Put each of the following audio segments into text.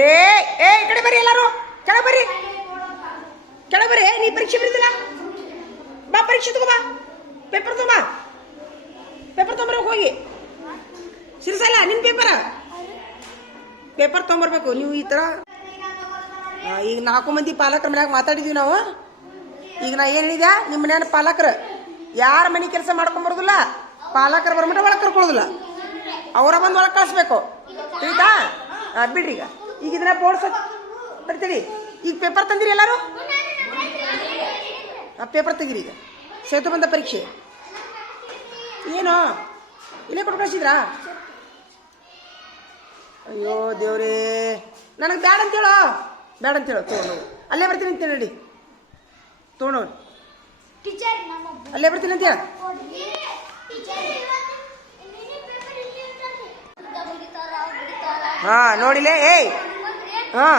ಏ ಏ, ಈ ಕಡೆ ಬರ್ರಿ ಎಲ್ಲಾರು. ಕೆಳಗೆ ಬರ್ರಿ. ಕೆಳಗೆ ಬರ್ರಿ. ನೀ ಪರೀಕ್ಷೆ ಬರೀದಿಲ್ಲ ಬಾ, ಪರೀಕ್ಷೆ ತಗೋ ಬಾ. ಪೇಪರ್ ತಗೋ ಬಾ. ಪೇಪರ್ ತೊಗೊಂಬರ್ಬೇಕು ಹೋಗಿ. ಸಿರಿಸಲ್ಲ, ನಿನ್ ಪೇಪರ? ಪೇಪರ್ ತೊಗೊಂಬರ್ಬೇಕು. ನೀವು ಈ ಥರ ಈಗ ನಾಲ್ಕು ಮಂದಿ ಪಾಲಕರ ಮನ್ಯಾಗ ಮಾತಾಡಿದೀವಿ ನಾವು. ಈಗ ನಾ ಏನು ಹೇಳಿದೆ ನಿಮ್ಮ ಮನ್ಯಾನ ಪಾಲಕರು. ಯಾರ ಮನೆ ಕೆಲಸ ಮಾಡ್ಕೊಂಬರೋದಿಲ್ಲ ಪಾಲಕರು ಬರ್ಬಿಟ್ಟು ಒಳಗೆ ಕರ್ಕೊಳ್ಳೋದಿಲ್ಲ ಅವರ ಬಂದು ಒಳಗೆ ಕಳಿಸ್ಬೇಕು. ತಿಳಿತಾ? ಬಿಡ್ರಿ ಈಗ. ಈಗ ಇದನ್ನ ಬೋರ್ಡ್ಸ ಬರ್ತೀರಿ ಈಗ ಪೇಪರ್ ತಂದಿರಿ ಎಲ್ಲರೂ? ಆ ಪೇಪರ್ ತೆಗೀರಿ ಈಗ. ಸೇತು ಬಂದ ಪರೀಕ್ಷೆ. ಏನು? ಇಲ್ಲೇ ಕೊಟ್ಟು ಕಳಿಸಿದ್ರಾ? ಅಯ್ಯೋ ದೇವ್ರೇ. ನನಗೆ ಬ್ಯಾಡ ಅಂತೇಳೋ ಬ್ಯಾಡ ಅಂತೇಳೋ ತೊಗೊಂಡು ಅಲ್ಲೇ ಬರ್ತೀನಿ ಅಂತ ಹೇಳಿ. ತೊಗೊಂಡು ಅಲ್ಲೇ ಬರ್ತೀನಿ ಅಂತ ಹೇಳ. ಹಾ, ನೋಡಿಲೇ, ಏಯ್. ಹಾ.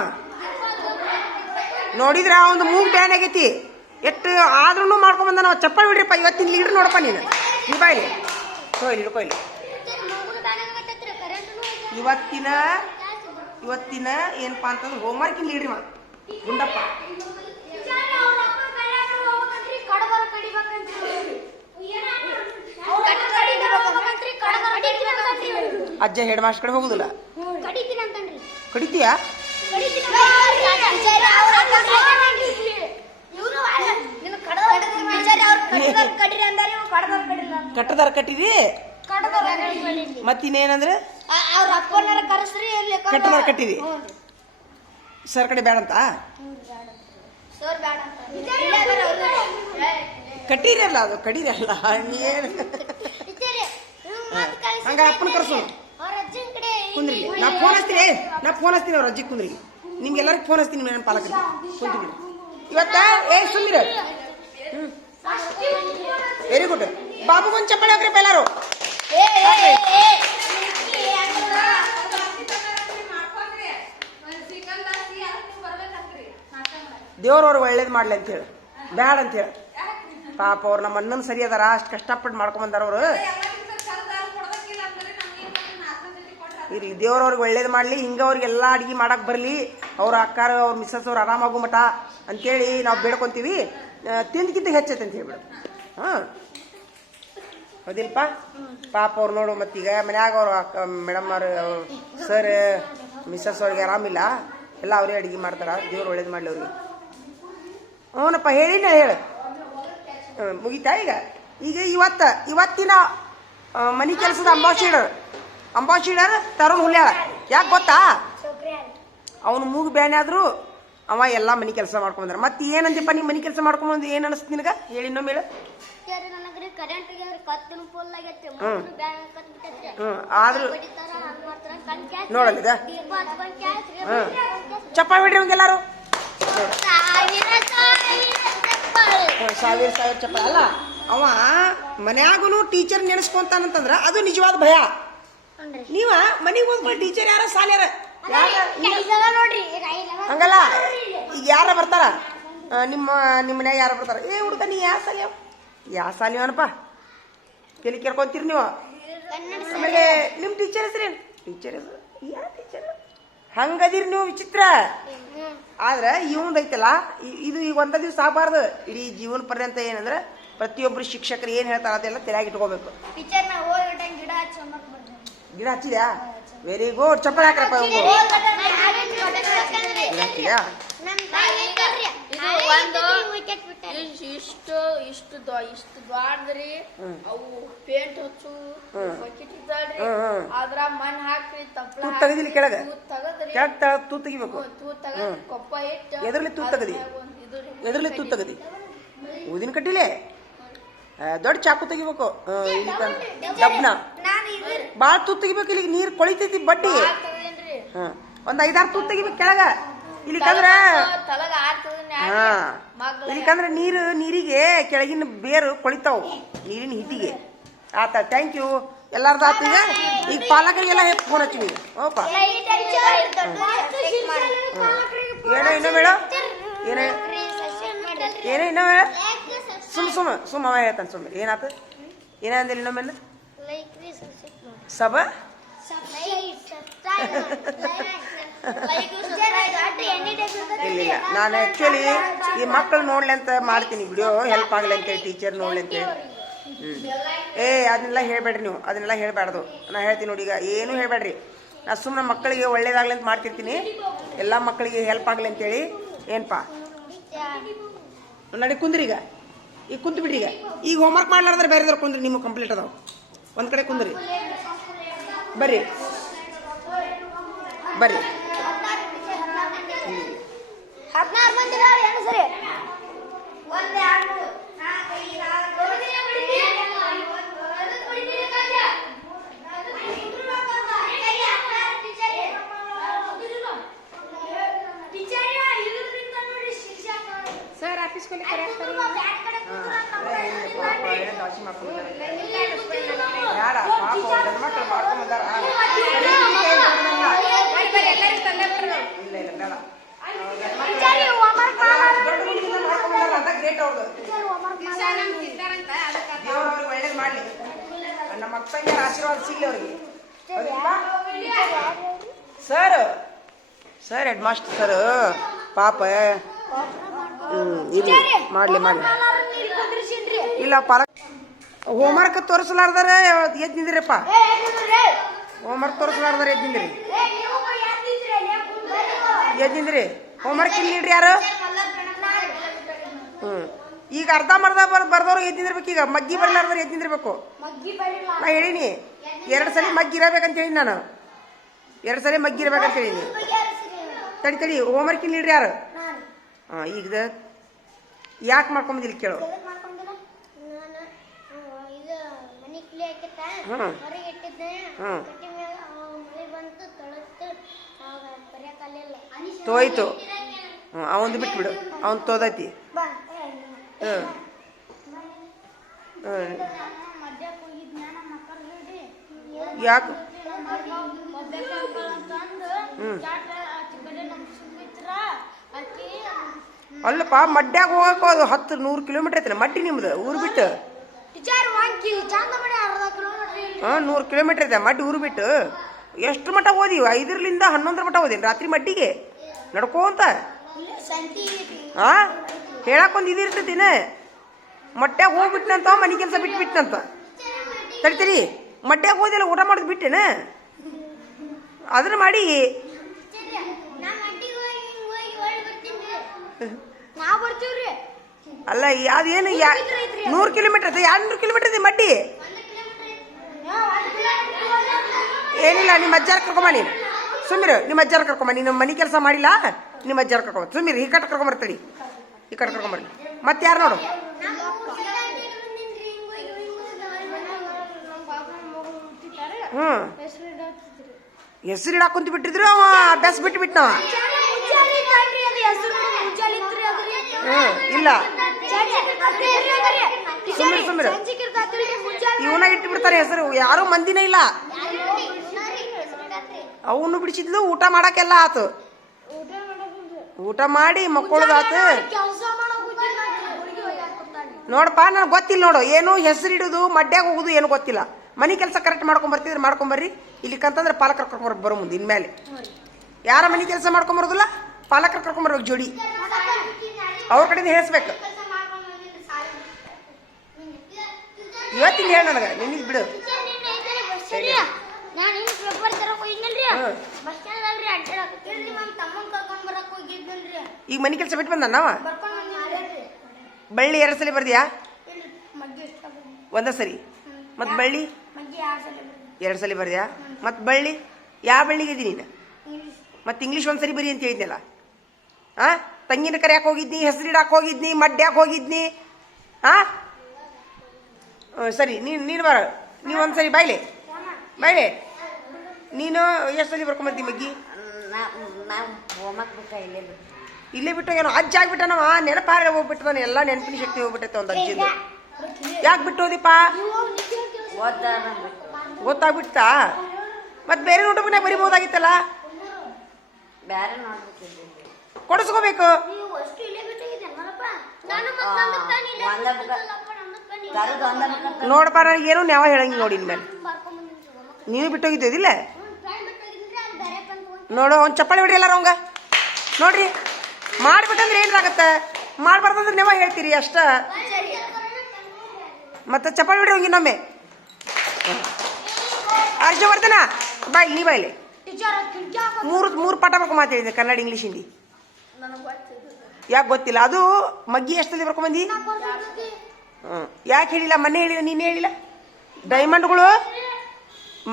ನೋಡಿದ್ರೆ? ಒಂದು ಮೂಗ್ ಬ್ಯಾನ್ ಆಗೈತಿ. ಎಷ್ಟು ಆದ್ರೂ ಮಾಡ್ಕೊಂಡ್ ಬಂದ ನಾವು. ಚಪ್ಪಲ್ ಬಿಡ್ರಿಪ್ಪ ಇವತ್ತಿನ ಲೀಡ್ರ್ ನೋಡಪ್ಪ ನೀನು. ಈ ಬಾಯ್ಲಿ ಕೊಯ್ಲಿ ಕೊಯ್ಲಿ ಇವತ್ತಿನ ಇವತ್ತಿನ ಏನಪ್ಪಾ ಅಂತಂದ್ರೆ ಹೋಮ್ವರ್ಕಿನ ಲೀಡ್ರಿ ಮಾ ಗುಂಡಪ್ಪ. ಅಜ್ಜ ಹೆಡ್ ಮಾಸ್ಟರ್ ಕಡೆ ಹೋಗುದಿಲ್ಲ. ಕಡಿತೀಯಾ? ಕಟ್ಟದಾರ ಕಟ್ಟಿರಿ. ಮತ್ತಿನ್ನೇನಂದ್ರೆ? ಕಟ್ಟದಾರ ಕಟ್ಟಿರಿ. ಸರ್ ಕಡೆ ಬೇಡಂತ ಸರ್ ಬೇಡ ಅಂತ ಇಲ್ಲೇ ಕಟ್ಟಿರಿ ಅಲ್ಲ, ಅದು ಕಡಿರಿ ಅಲ್ಲ, ಏನು? ಹಂಗ ಅಪ್ಪನ ಕರ್ಸು ಕುಂದ್ರಿ. ನಾ ಫೋನ್ ಹಚ್ತೀನಿ ನಾ ಫೋನ್ ಹಚ್ತೀನಿ ಅವ್ರ ಅಜ್ಜಿ ಕುಂದ್ರಿ. ನಿಮ್ಗೆಲ್ಲರಿಗೂ ಫೋನ್ ಹಚ್ತೀನಿ ನನ್ನ ಪಾಲಕರಿಗೆ ಕುಂತಿದ್ರಿ ಇವತ್ತ ಏ ಸುಮ್ಮಿರ ವೆರಿ ಗುಡ್ ಬಾಬುಗೊಂದು ಚಪ್ಪಲಿ ಹಾಕ್ರಿ. ಎಲ್ಲಾರು. ದೇವ್ರವ್ರಿಗೆ ಒಳ್ಳೇದು ಮಾಡ್ಲಿ ಅಂತ ಹೇಳಿ. ಬ್ಯಾಡ ಅಂತ ಹೇಳಿ. ಪಾಪ ಅವ್ರು ನಮ್ಮ ಅಣ್ಣನ ಸರಿ ಅದಾರ ಅಷ್ಟು ಕಷ್ಟಪಟ್ಟು ಮಾಡ್ಕೊಂಬಂದಾರ ಅವರು. ಇರಿ ದೇವ್ರವ್ರಿಗೆ ಒಳ್ಳೇದು ಮಾಡಲಿ ಹಿಂಗೆ ಅವ್ರಿಗೆಲ್ಲ ಅಡುಗೆ ಮಾಡಕ್ಕೆ ಬರಲಿ. ಅವ್ರ ಅಕ್ಕಾರ ಅವ್ರ ಮಿಸ್ಸಸ್ ಅವ್ರು ಆರಾಮಾಗು ಮಠ ಅಂತೇಳಿ ನಾವು ಬೇಡ್ಕೊತೀವಿ. ತಿಂದ್ಕಿಂತ ಹೆಚ್ಚೈತೆ ಅಂತ ಹೇಳ್ಬಿಡು. ಹಾಂ. ಹೌದಿಲ್ಪ? ಪಾಪ ಅವ್ರು ನೋಡು ಮತ್ತೀಗ ಮನ್ಯಾಗ ಅವ್ರು ಅಕ್ಕ ಮೇಡಮ್ ಅವ್ರು ಸರ್ ಮಿಸ್ಸಸ್ ಅವ್ರಿಗೆ ಆರಾಮಿಲ್ಲ ಎಲ್ಲ ಅವರೇ ಅಡುಗೆ ಮಾಡ್ತಾರೆ. ದೇವ್ರು ಒಳ್ಳೇದು ಮಾಡಲಿ ಅವ್ರಿಗೆ. ಹ್ಞೂನಪ್ಪ ಹೇಳು ಹ್ಮ್, ಮುಗೀತಾ ಈಗ? ಈಗ ಇವತ್ತು ಇವತ್ತಿನ ಮನಿ ಕೆಲಸದ ಅಂಬಾಸಿಡರ್ ಅಂಬಾಸಿಡರ್ ತರುಣ್ ಹುಲ್ಯಾರ ಯಾಕೆ ಗೊತ್ತಾ? ಅವನು ಮೂಗು ಬ್ಯಾನೆ ಆದ್ರೂ ಅವ ಎಲ್ಲ ಮನಿ ಕೆಲಸ ಮಾಡ್ಕೊಂಡ್ರ ಮತ್ತೆ ಏನಂದಪ್ಪ ನೀ ಮನಿ ಕೆಲಸ ಮಾಡ್ಕೊಂಬಂದು? ಏನು ಅನಿಸ್ತು ನಿನಗ? ಹೇಳಿ ಇನ್ನೊಮ್ಮೆ ಹೇಳು. ಚಪ್ಪ ಹ್ಞೂ ಆದರೂ ರೀ. ಹ್ಞೂ ಚಪ್ಪ ಬಿಡ್ರಿ ಅವಂಗೆಲ್ಲಾರು ಸಾವಿರ ಸಾವಿರ ಸಾವಿರ ಅಲ್ಲ ಅವ ಮನ್ಯಾಗೂ ಟೀಚರ್ ನೆನೆಸ್ಕೊಂತಾನಂತಂದ್ರ ಅದು ನಿಜವಾದ ಭಯ. ನೀವ? ಮನೆಗೆ ಹೋದ್ಮೇಲೆ ಟೀಚರ್ ಯಾರ ಸಾಲ್ಯಾರ ನೋಡ್ರಿ. ಹಂಗಲ್ಲ ಈಗ ಯಾರ ಬರ್ತಾರ? ನಿಮ್ಮ ನಿಮ್ಮ ಮನ್ಯಾಗ ಯಾರು ಬರ್ತಾರ? ಏ ಹುಡುಗ ನೀ ಯಾ ಸಾಲಿ ಯಾ ಸಾಲ್ಯವನಪ್ಪ ತಲೆ ಕೇಳ್ಕೊಂತೀರಿ ನೀವು? ಆಮೇಲೆ ನಿಮ್ಮ ಟೀಚರ್ ಹೆಸ್ರೇನು ಟೀಚರ್ ಹೆಸರು? ಯಾ ಟೀಚರ್ ಹಂಗದಿರಿ ನೀವು ವಿಚಿತ್ರ. ಆದ್ರೆ ಇವಂದ್ ಐತಲ್ಲ ಇದು ಈಗ ಒಂದ ದಿವ್ಸ ಆಗಬಾರ್ದು. ಇಡೀ ಜೀವನ ಪರ್ಯಂತ ಏನಂದ್ರೆ ಪ್ರತಿಯೊಬ್ಬರು ಶಿಕ್ಷಕರು ಏನು ಹೇಳ್ತಾರ ಅದೆಲ್ಲ ತಲೆಯಾಗಿ ಇಟ್ಕೋಬೇಕು. ಟೀಚರ್ ನಾವು ಗಿಡ ಗಂಟೆ ಗಿಡ ಹಚ್ಚಿದ್ಯಾ? ವೆರಿ ಗುಡ್ ಚಪ್ಪಲ್ ಹಾಕ್ರಪ್ಪ. ಇಷ್ಟ್- ಇಷ್ಟು ಇಷ್ಟು ದೊ- ಇಷ್ಟು ದ್ವಾಡ್ದ್ರಿ ಹ್ಮ್. ಅವು ಪೇಂಟ್ ಹಚ್ಚು. ಬಕೆಟ್ ಇದ್ದಾಳ್ರಿ. ಅದ್ರ ಮಣ್ ಹಾಕ್ರಿ ತಪ್ಪಲ ತೂತ್ ತೆಗದಿಲ್ಲ ಕೆಳಗೆ? ತಗದ್ರಿ. ಕೆಳಗ್ ತ ತೂತ್ ತೆಗಿಬೇಕು. ತೂತ್ ತಗದ್ರಿ. ಕೊಪ್ಪ ಇಟ್ಟು ಎದ್ರಲ್ಲಿ ತೂತ್ ತೆಗದಿ? ಎದ್ರಲ್ಲಿ ತೂತ್ ತೆಗದಿ. ಊದಿನ ಕಟ್ಟಿಲೆ? ದೊಡ್ಡ ಚಾಕು ತೆಗಿಬೇಕು. ಇಲ್ಲಿ ದಬ್ನ. ಭಾಳ ತುತ್ತು ತೆಗಿಬೇಕು ಇಲ್ಲಿ ನೀರ್ ಕೊಳಿತೈತಿ ಬಡ್ಡಿ ಹ ಒಂದ್ ಐದಾರು ತುತ್ತು ತೆಗಿಬೇಕು ಕೆಳಗ ಇಲ್ಲಿಕಂದ್ರ ಹಾ ಇಲ್ಲಿಕಂದ್ರ ನೀರು ನೀರಿಗೆ ಕೆಳಗಿನ ಬೇರು ಕೊಳಿತಾವು ನೀರಿನ ಹಿಟ್ಟಿಗೆ ಆತ ಥ್ಯಾಂಕ್ ಯು ಎಲ್ಲಾರ್ದು ಆತು ಈಗ ಈಗ ಪಾಲಕರಿಗೆಲ್ಲ ಫೋನ್ ಹಚ್ಚಿ ಓಪ ಏನೋ ಇನ್ನೂ ಬೇಡ ಏನೋ ಏನೋ ಇನ್ನೂ ಬೇಡ ಸುಮ್ ಸುಮ್ಮ ಸುಮ್ಮ ಅವ ಹೇಳ್ತಾನೆ ಸುಮ್ಮ ಏನೇ ಏನಂದಿಲ್ಲ ಇನ್ನೊಮ್ಮೆ ಸಬ ಇಲ್ಲ ನಾನು ಆ್ಯಕ್ಚುಲಿ ಈ ಮಕ್ಕಳು ನೋಡ್ಲಿ ಅಂತ ಮಾಡ್ತೀನಿ ವಿಡಿಯೋ ಹೆಲ್ಪ್ ಆಗಲಿ ಅಂತೇಳಿ ಟೀಚರ್ ನೋಡ್ಲಿ ಹ್ಞೂ ಏ, ಅದನ್ನೆಲ್ಲ ಹೇಳ್ಬೇಡ್ರಿ ನೀವು. ಅದನ್ನೆಲ್ಲ ಹೇಳ್ಬಾರ್ದು. ನಾ ಹೇಳ್ತೀನಿ ನೋಡಿ ಈಗ. ಏನೂ ಹೇಳ್ಬೇಡ್ರಿ. ನಾ ಸುಮ್ಮನೆ ಮಕ್ಕಳಿಗೆ ಒಳ್ಳೇದಾಗ್ಲಿ ಅಂತ ಮಾಡ್ತಿರ್ತೀನಿ. ಎಲ್ಲ ಮಕ್ಕಳಿಗೆ ಹೆಲ್ಪ್ ಆಗಲಿ ಅಂತೇಳಿ ಏನಪ್ಪ ನಡಿ ಕುಂದ್ರಿ ಈಗ. ಈಗ ಕುಂತು ಬಿಡ್ರಿ ಈಗ. ಈಗ ಹೋಮ್ವರ್ಕ್ ಮಾಡ್ಲಾರ್ದ್ರೆ ಬೇರೆದವ್ರು ಕುಂದ್ರಿ. ನಿಮಗೆ ಕಂಪ್ಲೀಟ್ ಅದಾವ. ಒಂದು ಕಡೆ ಕುಂದ್ರಿ. ಬರ್ರಿ. ಬರ್ರಿ. ಹದಿನಾರು ಮಂದಿ ಸರಿ? ಒಂದ್ ಎರಡು ಮೂರು ನಾಲ್ಕು ಐದು ಆರು ಸರ್ ಆಫೀಸ್ಗೆ ಯಾರ ಪಾಪ ಗಂಡ್ ಮಕ್ಳು ಮಾಡ್ಕೊಂಡ್ ಬಂದಾರ ಇಲ್ಲ ಇಲ್ಲ ಬೇಡ ದೊಡ್ಡ ಹುಡುಗಿನ ಮಾಡ್ಕೊಂಡ್ ಬಂದಾರ ಅಂತ ಗ್ರೇಟ್ ಅವ್ರದ್ದು ದೇವ್ರು ಅವ್ರಿಗೆ ಒಳ್ಳೇದು ಮಾಡ್ಲಿ ನಮ್ಮ ಅಕ್ಕ ತಂಗಿಯರ ಆಶೀರ್ವಾದ ಸಿಗ್ಲಿ ಅವ್ರಿಗೆ sir sir head master sir ಪಾಪ ಇಲ್ಲಿ ಮಾಡ್ಲಿ ಮಾಡ್ಲಿ. ಇಲ್ಲ ಪಾಲ ಹೋಮ್ವರ್ಕ್ ತೋರಿಸಲಾರ್ದಾರ ಎದ್ದು ನಿಂದ್ರಪ್ಪ ಹೋಮ್ವರ್ಕ್ ತೋರಿಸಲಾರ್ದಾರ ಎದ್ದು ನಿಂದ್ರಿ? ಎದ್ದು ನಿಂದ್ರಿ ಹೋಮ್ವರ್ಕ್ ಇಲ್ಲಿ ನೀಡ್ರಿ ಯಾರು? ಹ್ಞೂ ಈಗ ಅರ್ಧ ಮರ್ಧ ಬರ್ ಬರ್ದವ್ರು ಎದ್ದು ನಿಂದಿರ್ಬೇಕು ಈಗ ಮಗ್ಗಿ ಬರ್ಲಾರ್ದಾರ ಎದ್ದು ನಿಂದಿರ್ಬೇಕು. ನಾ ಹೇಳಿನಿ. ಎರಡು ಸಲ ಮಗ್ಗಿ ಇರಬೇಕಂತ ಹೇಳಿ ನಾನು. ಎರಡು ಸಲ ಮಗ್ಗಿ ಹೇಳಿ ಹೇಳಿನಿ. ತಡಿ ತಡಿ ಹೋಮ್ವರ್ಕ್ ಇಲ್ಲಿ ಯಾರು? ಹಾಂ ಈಗ ಯಾಕೆ ಮಾಡ್ಕೊಂಬಂದಿಲ್ಲ? ಕೇಳು ತೋಯ್ತು. ಹಾಂ ಅವಂದು ಬಿಟ್ಬಿಡು. ಅವ್ನು ತೋದೈತಿ. ಹ್ಞೂ ಹ್ಞೂ ಮದ್ಯಕ್ಕೆ ಹೋಗಿದ್ನ ನಮ್ಮ ಮಕ್ಕಳ ಜೋಡಿ ಯಾಕೆ? ಅಲ್ಲಪ್ಪ, ಮಡ್ಯಾಗ ಹೋಗಕ್ಕೂ ಅದು ಹತ್ತು ನೂರು ಕಿಲೋಮೀಟ್ರ್ ಐತಲ್ಲ ಮಡ್ಡಿ ನಿಮ್ದು, ಊರು ಬಿಟ್ಟು? ಹಾಂ, ನೂರು ಕಿಲೋಮೀಟ್ರ್ ಐತೆ ಮಟ್ಟಿ ಊರು ಬಿಟ್ಟು. ಎಷ್ಟು ಮಟ್ಟ ಓದಿ ಐದರಿಂದ ಹನ್ನೊಂದರ ಮಟ್ಟ ಓದಿನಿ ರಾತ್ರಿ ಮಡ್ಡಿಗೆ? ನಡ್ಕೋಂತ? ಹಾಂ ಹೇಳಕ್ಕೊಂದು ಆ? ಹೇಳಕ್ ಒಂದು ಇದು ಇರ್ತೈತಿನ ಮಟ್ಯಾಗ ಹೋಗ್ಬಿಟ್ನಂತ, ಮನೆ ಕೆಲಸ ಬಿಟ್ಬಿಟ್ನಂತ. ತಡಿ. ತಡಿ ಹೋದೆಲ್ಲ ಊಟ ಮಾಡೋದು ಬಿಟ್ಟೆನ? ಅದನ್ನ ಮಾಡಿ. ಅಲ್ಲ ಅದೇನು ಯಾ ನೂರು ಕಿಲೋಮೀಟ್ರ್ ಐತೆ ಎರಡು ನೂರು ಕಿಲೋಮೀಟ್ರ್ ಇದೆ ಮಡ್ಡಿ. ಏನಿಲ್ಲ ನಿಮ್ಮ ಅಜ್ಜಾರ ಕರ್ಕೊಂಬ ನೀನು ಸುಮ್ಮಿರು ನಿಮ್ಮ ಅಜ್ಜಾರ ಕರ್ಕೊಂಬ ನೀನು ಮನೆ ಕೆಲಸ ಮಾಡಿಲ್ಲ? ನಿಮ್ಮ ಅಜ್ಜಾರ ಕರ್ಕೊಂಬ ಸುಮ್ಮಿರು ಈ ಕಡೆ ಕರ್ಕೊಂಬರ್ತೀರಿ ಈ ಕಡೆ ಕರ್ಕೊಂಬರ್ರಿ ಮತ್ತೆ ಯಾರು ನೋಡು? ಹ್ಞೂ. ಹೆಸರು ಇಡಾಕ್ ಕುಂತ ಬಿಟ್ಟಿದ್ರು ಅವ ಅಭ್ಯಾಸ ಬಿಟ್ಟು ಹ್ಞೂ, ಇಲ್ಲ. ಸುಮ್ರ ಸುಮ್ರ ಇವನ ಇಟ್ಟು ಬಿಡ್ತಾರೆ ಹೆಸರು, ಯಾರು ಮಂದಿನೇ ಇಲ್ಲ. ಅವನು ಬಿಡಿಸಿದ್ಲು, ಊಟ ಮಾಡಕ್ಕೆಲ್ಲ ಆತು. ಊಟ ಮಾಡಿ ಮಕ್ಕಳದಾತು. ನೋಡಪ್ಪ, ನನಗೆ ಗೊತ್ತಿಲ್ಲ ನೋಡು, ಏನು ಹೆಸರು ಇಡೋದು, ಮಡ್ಯಾಗ ಹೋಗೋದು, ಏನು ಗೊತ್ತಿಲ್ಲ. ಮನೆ ಕೆಲಸ ಕರೆಕ್ಟ್ ಮಾಡ್ಕೊಂಡ್ ಬರ್ತಿದ್ರೆ ಮಾಡ್ಕೊಂಬರ್ರಿ. ಇಲ್ಲಿ ಕಂತಂದ್ರೆ ಪಾಲಕರು ಕರ್ಕೊಂಬರ್ ಬರೋ ಮುಂದೆ ಇನ್ಮೇಲೆ. ಯಾರ ಮನೆ ಕೆಲಸ ಮಾಡ್ಕೊಂಬರೋದಿಲ್ಲ ಪಾಲಕರು ಕರ್ಕೊಂಬರ್ಬೇಕು ಜೋಡಿ. ಅವ್ರ ಕಡೆಯಿಂದ ಹೇಳಿಸ್ಬೇಕು. ಇವತ್ತಿನ ಹೇಳ ನನಗೆ ನಿನ್ನ ಬಿಡು. ಈಗ ಮನೆ ಕೆಲಸ ಬಿಟ್ಟು ಬಂದ ನಾವ ಬಳ್ಳಿ ಎರಡು ಸಲ ಬರ್ದಿಯಾ? ಒಂದ ಸರಿ. ಮತ್ತೆ ಬಳ್ಳಿ? ಎರಡು ಸಲ ಬರೆದ್ಯಾ? ಮತ್ತು ಬಳ್ಳಿ? ಯಾವ ಬಳ್ಳಿಗೆ ಇದೀನಿ ನೀನು? ಇಂಗ್ಲಿಷ್. ಇಂಗ್ಲೀಷ್ ಒಂದು ಒಂದ್ಸರಿ ಬರಿ ಅಂತ ಹೇಳಿದ್ನಲ್ಲ? ಆ? ತಂಗಿನ ಕರೆಯಕ್ಕೆ ಹೋಗಿದ್ನಿ ಹೆಸರಿಡಾಕ್ ಹೋಗಿದ್ನಿ ಮಡ್ಯಾಕ್ ಹೋಗಿದ್ನಿ. ಆ? ಸರಿ ನೀನು ನೀನು ಬರ ನೀವು ಒಂದ್ಸರಿ ಬಾಯ್ಲೆ. ಬಾಯ್ಲೆ. ನೀನು ಎಷ್ಟು ಸಲ ಬರ್ಕೊಂಬಂತಿ ಮಗ್ಗಿ? ಇಲ್ಲೇ ಬಿಟ್ಟು ಏನೋ ಅಜ್ಜ ಆಗ್ಬಿಟ್ಟನವ ನೆನಪಾರ ಹೋಗ್ಬಿಟ್ಟದಾನೆ ಎಲ್ಲ ನೆನಪಿನ ಶಕ್ತಿ ಹೋಗ್ಬಿಟ್ಟೈತೆ ಒಂದು ಅಜ್ಜಿ ಯಾಕೆ ಬಿಟ್ಟು ಹೋದಿಪ್ಪ ಗೊತ್ತಾಗ್ಬಿಡ್ತಾ ಮತ್ತೆ ಬೇರೆ ನೋಟಕ್ಕೆ ಬರಿಬೋದಾಗಿತ್ತಲ್ಲ ಬ್ಯಾರೆ ನೋಡ್ಬೇಕಿದ್ದೆ ಕೊಡಿಸ್ಕೋಬೇಕು. ನನಗೆ ಏನೂ ನಾವ ಹೇಳಂಗಿಲ್ಲ ನೋಡಿ ಮೇಲೆ ನೀವು ಬಿಟ್ಟೋಗಿದ್ದಿಲ್ಲ ಬೇರೆ ನೋಡು ಒಂದು ಚಪ್ಪಾಳಿ ಬಿಡ್ರಿ ಎಲ್ಲಾರ ಅವಂಗ. ನೋಡ್ರಿ ಮಾಡ್ಬಿಟ್ಟಂದ್ರೆ ಏನಾಗತ್ತೆ ಮಾಡ್ಬಾರ್ದಂದ್ರೆ ನೀವ ಹೇಳ್ತೀರಿ ಅಷ್ಟ? ಮತ್ತೆ ಚಪ್ಪಾಳಿ ಬಿಡ್ರಿ ಹೋಗಿ ಹರ್ಷವರ್ಧನ ಇಲ್ಲಿ ಬಾ ಇಲ್ಲಿ ಮೂರು ಮೂರು ಪಾಠ ಬರ್ಕೊ ಮಾತಾಡಿದೆ ಕನ್ನಡ ಇಂಗ್ಲೀಷ್ ಹಿಂದಿ. ಯಾಕೆ ಗೊತ್ತಿಲ್ಲ? ಅದು ಮಗ್ಗಿ ಎಷ್ಟಲ್ಲಿ ಬರ್ಕೊಂಬಂದಿ ಹ್ಞೂ ಯಾಕೆ ಹೇಳಿಲ್ಲ? ಮೊನ್ನೆ ಹೇಳಿಲ್ಲ ನೀನು ಹೇಳಿಲ್ಲ? ಡೈಮಂಡ್ಗಳು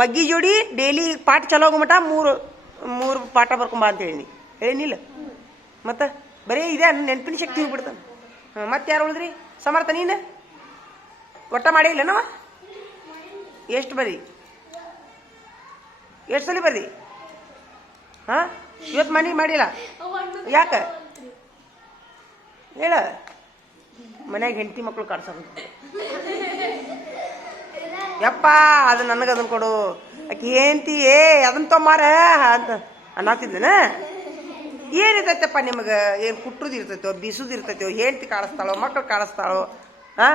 ಮಗ್ಗಿ ಜೋಡಿ ಡೈಲಿ ಪಾಠ ಚಲೋ ಆಗೋ ಮಟ ಮೂರು ಮೂರು ಪಾಠ ಬರ್ಕೊಂಬ ಅಂತ ಹೇಳಿ ಹೇಳಿನಿಲ್ಲ ಮತ್ತೆ? ಬರೀ ಇದೆ ನೆನಪಿನ ಶಕ್ತಿ ಹೋಗ್ಬಿಡ್ತಾನೆ ಹಾಂ ಮತ್ತೆ ಯಾರು ಉಳಿದ್ರಿ? ಸಮರ್ಥ ನೀನು? ಒಟ್ಟ ಮಾಡೇ ಇಲ್ಲ ನಾವ ಎಷ್ಟು ಬರೀ? ಎಷ್ಟು ಸಲ ಬರ್ದಿ? ಹಾಂ? ಇವತ್ತು ಮನೆ ಮಾಡಿಲ್ಲ? ಯಾಕೆ? ಹೇಳ. ಮನ್ಯಾಗ ಹೆಂಡತಿ ಮಕ್ಕಳು ಕಾಡ್ಸೋದು. ಯಪ್ಪ, ಅದು ನನಗೆ ಅದನ್ನ ಕೊಡು. ಆಕೆ ಏಂತಿ ಏ ಅದನ್ನ ತೊಂಬಾರ ಅಂತ ಏನು ಏನಿರ್ತೈತಪ್ಪ ನಿಮಗೆ? ಏನು ಕುಟ್ಟುದು ಇರ್ತೈತೋ, ಬೀಸುದು ಇರ್ತೈತೋ, ಹೆಂಡತಿ ಕಾಡಿಸ್ತಾಳೋ ಮಕ್ಕಳು ಕಾಡಿಸ್ತಾಳೋ ಹಾ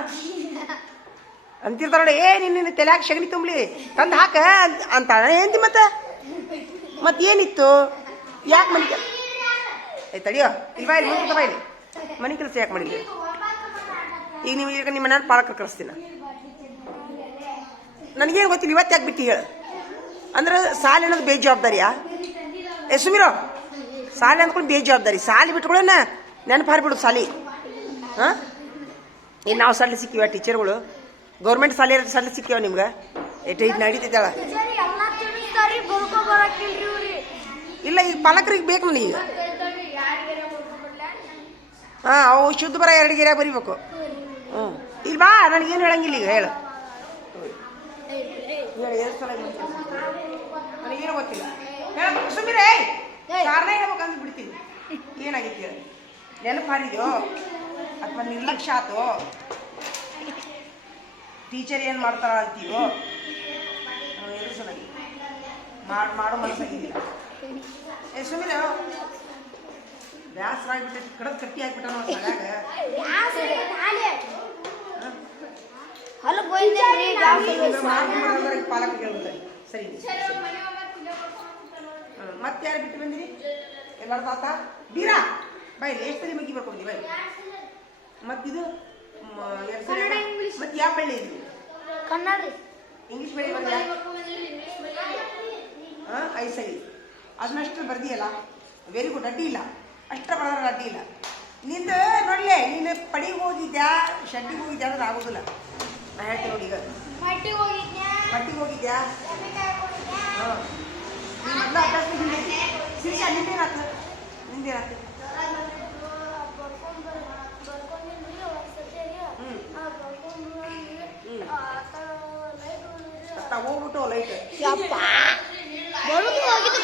ಅಂತಿರ್ತಾರ ಏ ನಿನ್ನ ತಲೆಯಾಗ ಶಗಣಿ ತುಂಬಲಿ, ತಂದು ಹಾಕ ಅಂತ- ಏನ್ತಿ ಮತ್ತೆ? ಮತ್ತೇನಿತ್ತು ಯಾಕೆ ಮನೆ ಏ, ತಡಿಯೋ, ಇಲ್ಲಿ ಬಾ ಇಲ್ಲಿ, ಮುಂದೆ ಇಲ್ಲಿ. ಮನೆ ಕೆಲಸ ಯಾಕೆ ಮಾಡಿಲ್ಲ ಈಗ ನೀವು ಈಗ ನಿಮ್ಮ ಮನೆಯವ್ರ ಪಾಳಕ ಕಳಿಸ್ತೀನ ನನಗೇನು ಗೊತ್ತಿಲ್ಲ, ಇವತ್ತು ಯಾಕೆ ಬಿಟ್ಟು ಹೇಳು? ಅಂದ್ರೆ ಸಾಲಿ ಅನ್ನೋದು ಬೇಜವಾಬ್ದಾರಿಯಾ? ಏ, ಸುಮಿರೋ, ಸಾಲಿ ಅಂದ್ಕೊಂಡು ಬೇಜವಾಬ್ದಾರಿ. ಸಾಲಿ ಬಿಟ್ಕೊಳ್ಳೋಣ, ನೆನಪು ಹಾರಿಬಿಡು ಸಾಲಿ. ಹಾಂ? ಏನು ನಾವು ಸಾಲಿ ಸಿಕ್ಕಿವ ಟೀಚರ್ಗಳು ಗೌರ್ಮೆಂಟ್ ಸಾಲಿ ಸಾಲಿ ಸಿಕ್ಕ್ಯಾವ ನಿಮ್ಗೆ? ಏಟ್ ಇದು ನಡೀತಿದ್ದಾಳ ಇಲ್ಲ ಈಗ ಪಾಲಕರಿಗೆ ಬೇಕು ನನಗೆ ಹಾಂ ಅವು ಶುದ್ಧ ಬರ ಎರಡು ಗಿರ್ಯಾಗ ಬರಿಬೇಕು. ಹ್ಞೂ ಇಲ್ಲಿ ಬಾ ನನಗೇನು ಹೇಳಂಗಿಲ್ಲ ಈಗ ಹೇಳು? ನನಗೇನು ಗೊತ್ತಿಲ್ಲ. ಸುಮ್ನಿರೇ ಕಾರಣ ಹೇಳ್ಬೇಕು ಅಂದ್ ಬಿಡ್ತೀನಿ. ಏನಾಗಿತ್ತು ಹೇಳು. ನೆನಪು ಹಾರಿದ್ಯೋ ಅಥವಾ ನಿರ್ಲಕ್ಷ್ಯ ಆತೋ? ಟೀಚರ್ ಏನು ಮಾಡ್ತಾರ ಅಂತೀವೋ? ಎದುರು ಸಲಗಿ ಮಾಡಿ ಮಾಡೋ ಮನಸ್ಸಾಗಿದ್ದಿಲ್ಲ ಏ ಸುಮ್ಮನೆ ಬ್ಯಾಸರ ಆಗ್ಬಿಟ್ಟೈತಿ ಕಡದ್ ಕಟ್ಟಿ ಆಗ್ಬಿಟ್ಟ ಪಾಲಕ ಹೇಳ್ತಾರೆ ಸರಿ. ಮತ್ತೆ ಯಾರು ಬಿಟ್ಟು ಬಂದಿರಿ? ಎಲ್ಲಾರ ತಾತ? ಬೀರಾ? ಬೈ ಎಷ್ಟು ಸರಿ ಮಗ್ಗಿ ಬರ್ಕೊಂಡಿ ಬೈ ಮತ್ತಿದು? ಮತ್ ಸರಿ. ಮತ್ತೆ ಯಾವ ಬೆಳ್ಳಿ ಇದ್ರಿ? ಕನ್ನಡ ಇಂಗ್ಲೀಷ್ ಬೆಳ್ಳಿ ಬಂದ ಹಾಂ ಐದು ಸರಿ. ಅದನ್ನಷ್ಟು ಬರ್ದಿಯಲ್ಲ? ವೆರಿ ಗುಡ್ ಅಡ್ಡಿ ಇಲ್ಲ. ಅಷ್ಟು ಬರೋದ್ರ ಅಡ್ಡಿ ಇಲ್ಲ. ನಿಂದು ನೋಡ್ಲೆ ನೀನು ಪಡಿಗೆ ಹೋಗಿದ್ಯಾ ಶಡ್ಡಿಗೆ ಹೋಗಿದ್ಯಾ ಅಂದ್ರೆ ಆಗೋದಿಲ್ಲ. ನಾ ಹೇಳ್ತೀನಿ ನೋಡಿ ಈಗ. ಮಟ್ಟಿಗೆ ಹೋಗಿದ್ಯಾ? ಹಾಂ. ನಿಮ್ಮ ಮೊದಲು ಅಭ್ಯಾಸ ನಿಂದೇನಾಗ್ತದೆ ಶಿರೀಷ ಅತ್ತ ಹೋಗ್ಬಿಟ್ಟು ಲೈಟ್ ಬರುದು ಹೋಗಿದ್ದು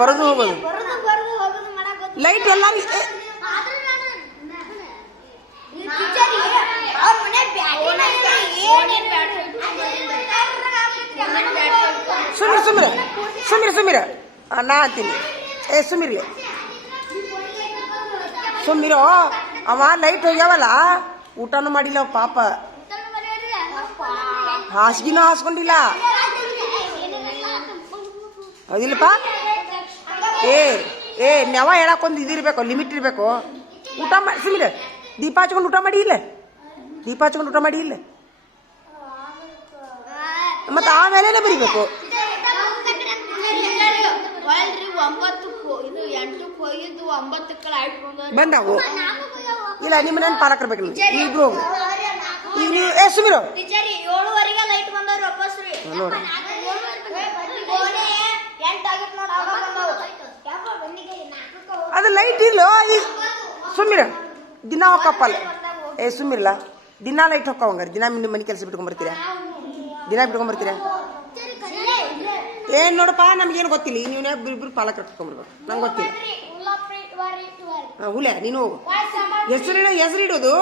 ಬರುದು ಹೋಗೋದು ಬರುದು ಬರುದು ಹೋಗುದು ಮಾಡಕ್ ಲೈಟ್ ಎಲ್ಲ ಸುಮಿರ್ ಸುಮಿರ ಸುಮಿರ್ ಸುಮಿರ ನಾ ಅಂತೀನಿ. ಏ ಸುಮಿರ್ಲಿ ಸುಮಿರೋ ಅವ ಲೈಟ್ ಹೋಗ್ಯಾವಲ್ಲ. ಊಟನೂ ಮಾಡಿಲ್ಲ ಪಾಪ. ಹಾಸಿಗೆನೂ ಹಾಸ್ಕೊಂಡಿಲ್ಲ. ಹೌದಿಲ್ಲಪ್ಪ? ಏ ಏ, ನೆವ ಹೇಳಕ್ಕೊಂದು ಇದಿರ್ಬೇಕು ಲಿಮಿಟ್ ಇರಬೇಕು. ಊಟ ಮಾಡಿ ಸುಮ್ಮನೆ ದೀಪ ಹಚ್ಕೊಂಡು ಊಟ ಮಾಡಿ ಇಲ್ಲ? ದೀಪ ಹಚ್ಕೊಂಡು ಊಟ ಮಾಡಿ ಇಲ್ಲ? ಮತ್ತೆ ಆಮೇಲೆ ಬರಿಬೇಕು. ಬಂದವು. ಇಲ್ಲ, ನಿಮ್ಮ ಮನೇಲಿ ಪಾಲಕರ್ಬೇಕು ಇಬ್ರು ಟೀಚರ್ ಈಗ ನೀವು ಸುಮಿರು ಟೀಚರಿ ಏಳುವರೆಗೆ ಲೈಟ್ ಬಂದವ್ರಿ ವಾಪಸ್ ರೀ ನೋಡು ಓಣಿ ಎಂಟಾಗಿತ್ತು ನೋಡು ಆಗ ಬಂದವು ಯಾಕೋ ಬಂದಿಗೆ ಹೋಗಿ ಅದು ಲೈಟ್ ಇಲ್ಲ? ಈಗ ಸುಮ್ಮಿರ. ದಿನ ಹೋಗಪ್ಪಲ್ಲ ಏ ಸುಮ್ಮಿರಲ್ಲ ದಿನ ಲೈಟ್ ಹೊಕ್ಕವಂಗಾರ ದಿನ ನಿಮ್ಮ ಮನೆ ಕೆಲಸ ಬಿಟ್ಕೊಂಬರ್ತೀರಾ ದಿನ ಬಿಟ್ಕೊಂಡ್ಬರ್ತೀರಾ ಏನ್ ನೋಡಪ್ಪ ನಮ್ಗೇನು ಗೊತ್ತಿಲ್ಲ. ನೀವು ಇಬ್ರು ಪಾಲಕ್ ಕಟ್ಕೊಂಡ್ಬಿಡ್ಬೇಕು. ನಂಗೆ ಗೊತ್ತಿಲ್ಲ. ಹಾ, ಹುಲೆ ನೀನು ಹೋಗು. ಹೆಸರಿಡ ಹೆಸರಿಡೋದು.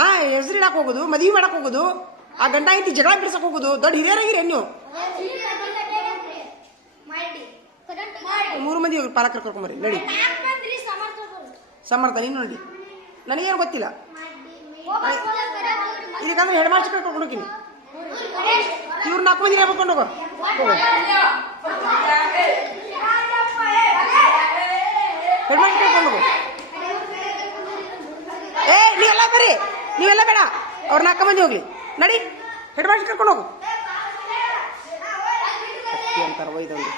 ಆ ಹೆಸರಿಡಕ್ ಹೋಗೋದು ಮದುವೆ ಮಾಡಕ್ಕೆ ಹೋಗೋದು. ಆ ಗಂಡ ಐತಿ ಜಗಳ ಬಿಡ್ಸಕ್ ಹೋಗೋದು? ದೊಡ್ಡ ಹಿರಿಯರಾಗಿರಿ ನೀವು ಮೂರು ಮಂದಿ ಹೋಗಿ ಪಾಲಕರು ಕರ್ಕೊಂಬರಿ ನಡಿ. ಸಮರ್ಥ ನೀನು ನೋಡಿ. ನನಗೇನು ಗೊತ್ತಿಲ್ಲ. ಇದಕ್ಕಂದ್ರೆ ಹೆಡ್ ಮಾಸ್ಟರ್ ಕರ್ಕೊಂಡು ಹೋಗ್ತೀನಿ. ಇವ್ರು ನಾಲ್ಕು ಮಂದಿ ಹೇಳ್ಕೊಂಡು ಹೋಗೋ ಹೆಡ್ ಮಾಸ್ಟರ್ ಕರ್ಕೊಂಡು ಏ, ನೀವೆಲ್ಲ ಬರ್ರಿ ನೀವೆಲ್ಲ ಬೇಡ. ಅವ್ರ ನಾಲ್ಕು ಮಂದಿ ಹೋಗ್ಲಿ. ನಡಿ ಹೆಡ್ ಮಾಸ್ಟರ್ ಕರ್ಕೊಂಡು ಹೋಗು. ಅಂತಾರ ಒಯ್ದೊಂದು